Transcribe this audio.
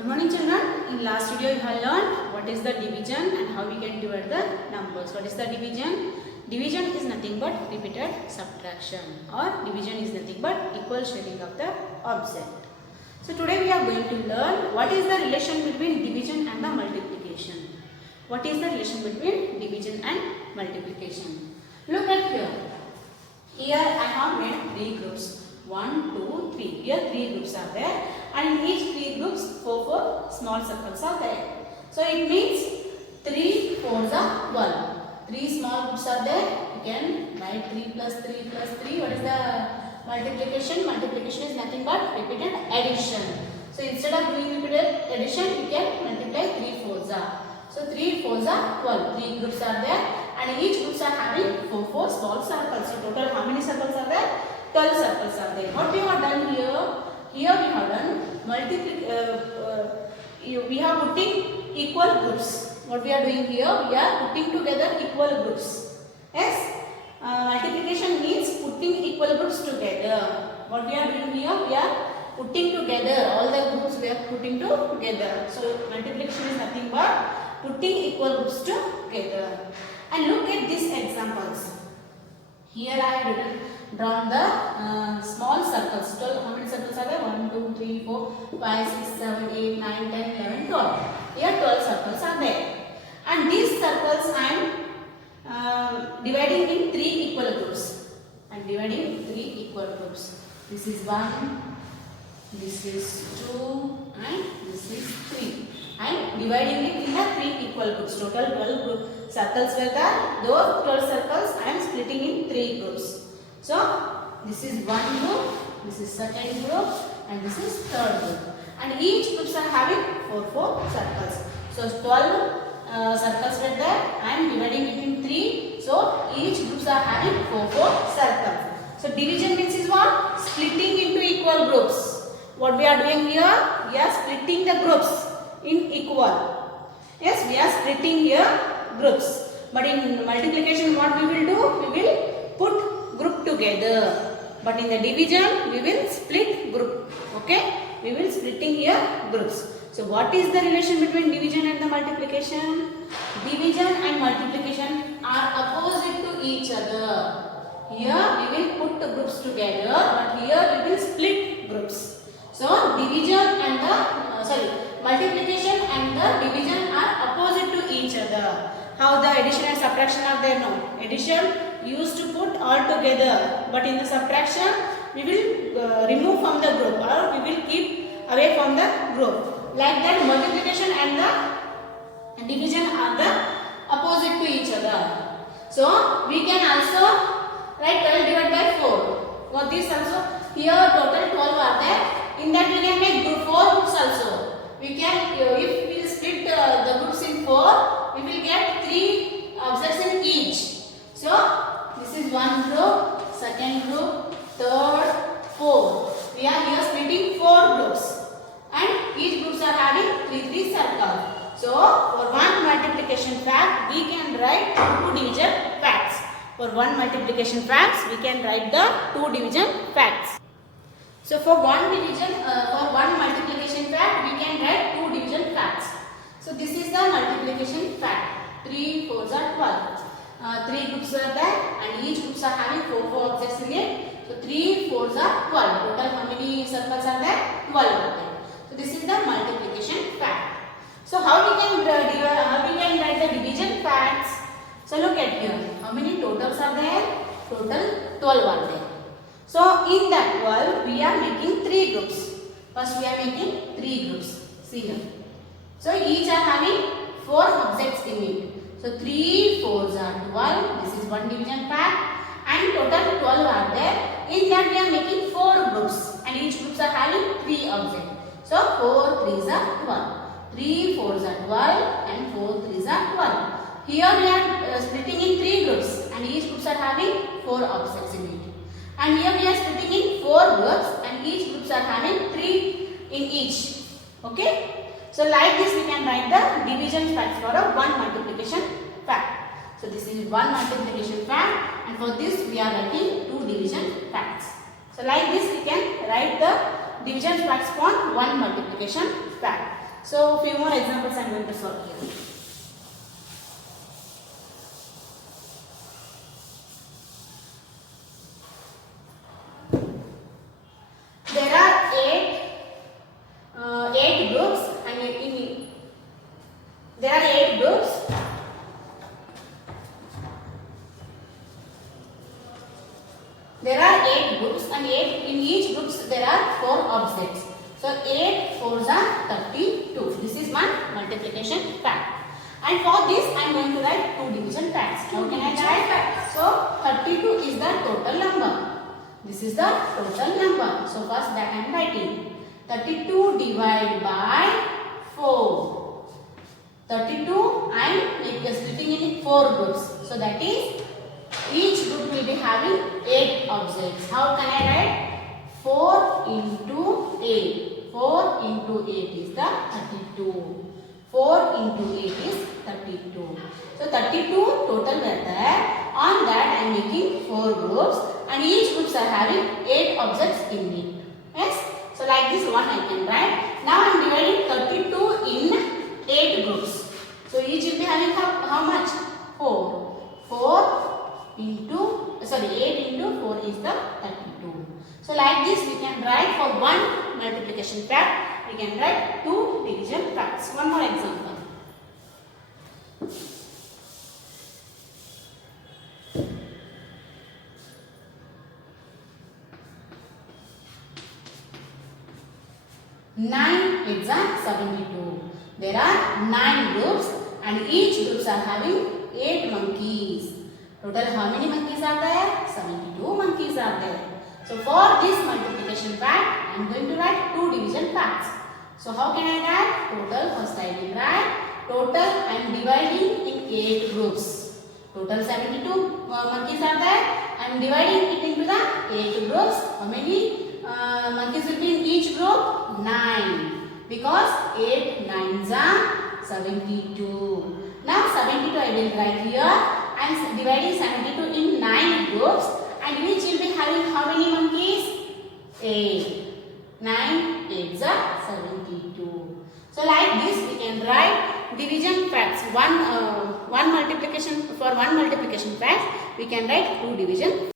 Good morning children. In last video you have learned what is the division and how we can divide the numbers. What is the division? Division is nothing but repeated subtraction, or division is nothing but equal sharing of the object. So today we are going to learn what is the relation between division and the multiplication. What is the relation between division and multiplication? Look at here. Here I have made 3 groups. 1, 2, 3. Here 3 groups are there, and in each 3 groups 4 small circles are there. So it means 3 4s are 12. 3 small groups are there. You can write 3 plus 3 plus 3. What is the multiplication? Multiplication is nothing but repeated addition. So instead of doing repeated addition, you can multiply 3 4s are. So 3 4s are 12. 3 groups are there, and each groups are having 4 small circles. So total how many circles are there? 12 circles are there. What we have done here? Here we have done we have putting equal groups. What we are doing here? We are putting together equal groups. Yes. Multiplication means putting equal groups together. What we are doing here? We are putting together all the groups. We are putting together. So multiplication is nothing but putting equal groups together. And look at these examples. Here I have drawn the small circles. 12. How many circles are there? 1, 2, 3, 4, 5, 6, 7, 8, 9, 10, 11, 12. Here 12 circles are there. And these circles I am dividing in 3 equal groups. I am dividing 3 equal groups. This is 1, this is 2, and this is 3. I am dividing it in the 3 equal groups. Total 12 circles were there. Those 12 circles I am splitting in 3 groups. So this is one group, this is second group, and this is third group. And each groups are having 4 circles. So 12 circles were there. I am dividing it in 3. So each groups are having 4 circles. So division means is what? Splitting into equal groups. What we are doing here? We are splitting the groups in equal. Yes, we are splitting here groups. But in multiplication, what we will do? We will put group together. But in the division, we will split group. Okay? We will splitting here groups. So what is the relation between division and the multiplication? Division and multiplication are opposite to each other. Here we will put the groups together, but here we will split groups. So division and the multiplication and the division are opposite to each other. How the addition and subtraction are there? No. Addition used to put all together, but in the subtraction we will remove from the group, or we will keep away from the group. Like that, multiplication and the division are the opposite to each other. So we can also write 12 divided by 4. For this also, here total 12 are there. In that we can make 4 groups also. We can, if we split the groups in 4, we will get 3 objects in each. So this is one group, second group, third, fourth. We are here splitting 4 groups, and each groups are having 3 circles. So for one multiplication fact, we can write 2 division facts. For one multiplication facts, we can write the 2 division facts. So for one multiplication fact, we can write 2 division facts. So this is the multiplication fact. 3 4s are 12. 3 groups are there, and each groups are having 4 objects in it. So 3 4s are 12. Total how many circles are there? 12 are there. So this is the multiplication fact. So how we can write the division facts? So look at here. How many totals are there? Total 12 are there. So in that 12, we are making 3 groups. First we are making 3 groups. See here. So each are having 4 objects in it. So 3 4s are 12. This is one division fact. And total 12 are there. In that we are making 4 groups. And each groups are having 3 objects. So 4 3s are 12. 3 4s are 12 and 4 3s are 12. Here we are splitting in 3 groups. And each groups are having 4 objects in it. And here we are splitting in 4 groups. And each groups are having 3 in each. Okay? So like this we can write the division facts for a one multiplication fact. So this is one multiplication fact, and for this we are writing 2 division facts. So like this we can write the division facts for one multiplication fact. So few more examples I am going to solve here. There are eight groups, and there are 8 groups. There are 8 groups, and in each groups there are 4 objects. So 8 4s are 32. This is one multiplication fact. And for this I am going to write 2 division facts. How can I write? So 32 is the total number. This is the total number. So first that I am writing. 32 divided by 4. 32 I am splitting it in 4 groups. So that is each group will be having 8 objects. How can I write? 4 into 8. 4 into 8 is the 32. 4 into 8 is 32. So 32 total were there. On that I am making 4 groups, and each groups are having 8 objects in it. Yes. So like this one I can write. Now I am dividing 32 in 8 groups. So each will be having how much? 4. 8 into 4 is the 32. So like this we can write for one multiplication fact, we can write 2 division facts. One more example. Nine is 72. There are 9 groups, and each groups are having 8 monkeys. Total how many monkeys are there? 72 monkeys are there. So for this multiplication fact, I am going to write 2 division facts. So how can I write? Total, first I will write. Total I am dividing in 8 groups. Total 72 monkeys are there. I am dividing it into the 8 groups. How many monkeys will be in each group? 9. Because 8 9s are 72. Now 72 I will write here. I am dividing 72 in 9 groups, and which will be having how many monkeys? 8. 9 8s are 72. So like this we can write division facts. One multiplication fact we can write 2 division